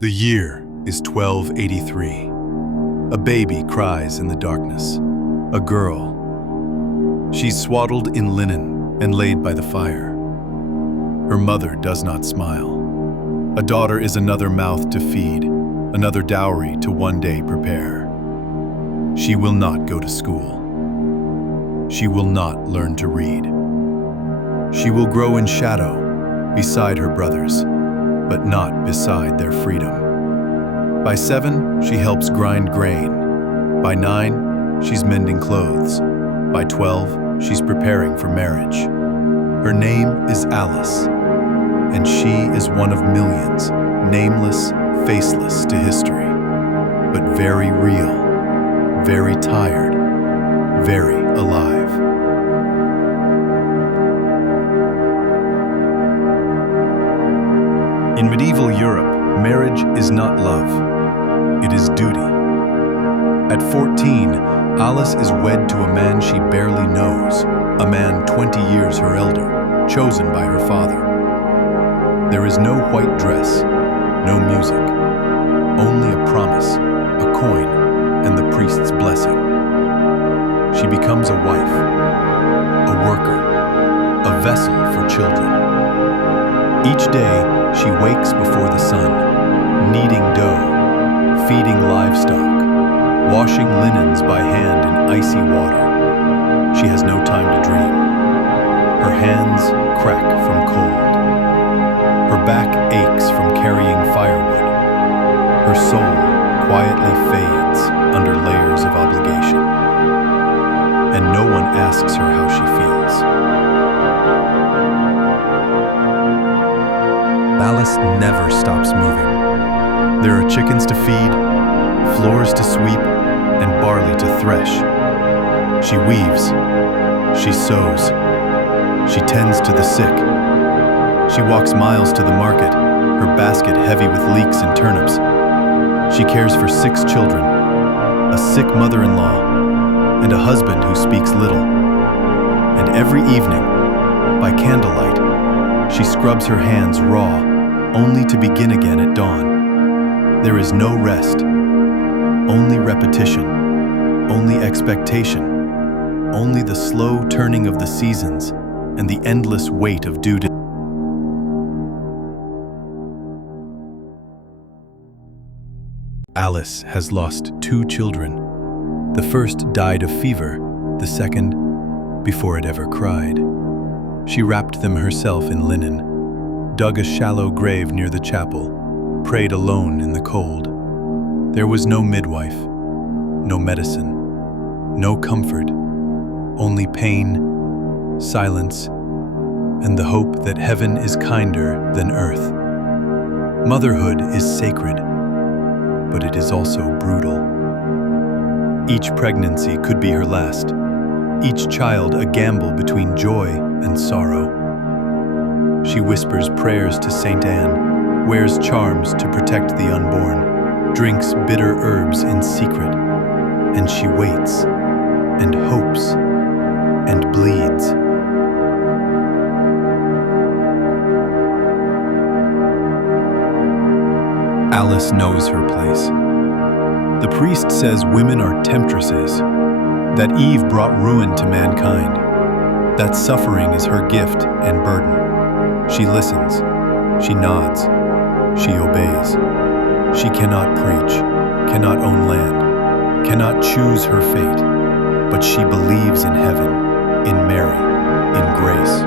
The year is 1283. A baby cries in the darkness. A girl. She's swaddled in linen and laid by the fire. Her mother does not smile. A daughter is another mouth to feed, another dowry to one day prepare. She will not go to school. She will not learn to read. She will grow in shadow beside her brothers, but not beside their freedom. By 7, she helps grind grain. By 9, she's mending clothes. By 12, she's preparing for marriage. Her name is Alice, and she is one of millions, nameless, faceless to history, but very real, very tired, very alive. In medieval Europe, marriage is not love, it is duty. At 14, Alice is wed to a man she barely knows, a man 20 years her elder, chosen by her father. There is no white dress, no music, only a promise, a coin, and the priest's blessing. She becomes a wife, a worker, a vessel for children. Each day, she wakes before the sun, kneading dough, feeding livestock, washing linens by hand in icy water. She has no time to dream. Her hands crack from cold. Her back aches from carrying firewood. Her soul quietly fades under layers of obligation. And no one asks her how she feels. Alice never stops moving. There are chickens to feed, floors to sweep, and barley to thresh. She weaves, she sews, she tends to the sick. She walks miles to the market, her basket heavy with leeks and turnips. She cares for 6 children, a sick mother-in-law, and a husband who speaks little. And every evening, by candlelight, she scrubs her hands raw, only to begin again at dawn. There is no rest, only repetition, only expectation, only the slow turning of the seasons and the endless weight of duty. Alice has lost 2 children. The first died of fever, the second before it ever cried. She wrapped them herself in linen, dug a shallow grave near the chapel, prayed alone in the cold. There was no midwife, no medicine, no comfort, only pain, silence, and the hope that heaven is kinder than earth. Motherhood is sacred, but it is also brutal. Each pregnancy could be her last, each child a gamble between joy and sorrow. She whispers prayers to Saint Anne, wears charms to protect the unborn, drinks bitter herbs in secret, and she waits, and hopes, and bleeds. Alice knows her place. The priest says women are temptresses, that Eve brought ruin to mankind, that suffering is her gift and burden. She listens, she nods, she obeys. She cannot preach, cannot own land, cannot choose her fate, but she believes in heaven, in Mary, in grace.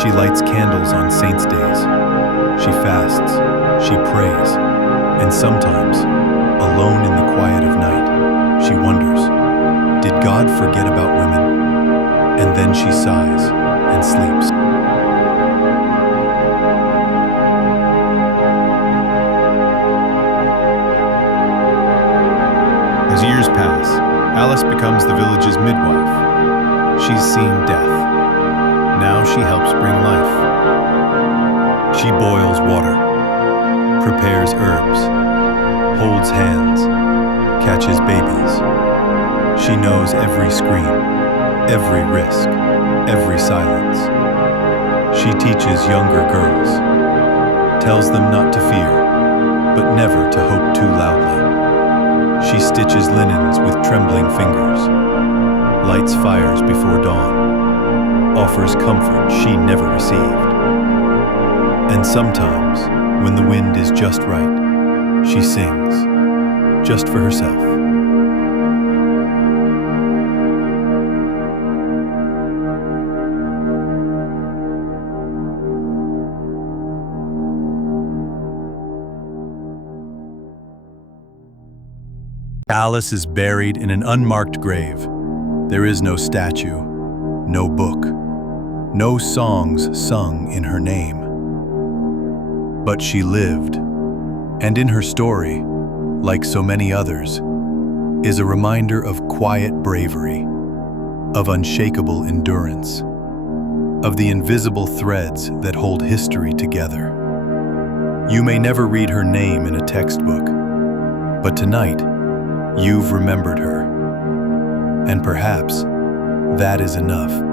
She lights candles on saints' days. She fasts, she prays, and sometimes, alone in the quiet of night, she wonders, did God forget about women? And then she sighs and sleeps. As years pass, Alice becomes the village's midwife. She's seen death. Now she helps bring life. She boils water, prepares herbs, holds hands, catches babies. She knows every scream, every risk, every silence. She teaches younger girls, tells them not to fear, but never to hope too loudly. She stitches linens with trembling fingers, lights fires before dawn, offers comfort she never received. And sometimes, when the wind is just right, she sings, just for herself. Alice is buried in an unmarked grave. There is no statue, no book, no songs sung in her name. But she lived, and in her story, like so many others, is a reminder of quiet bravery, of unshakable endurance, of the invisible threads that hold history together. You may never read her name in a textbook, but tonight, you've remembered her. And perhaps that is enough.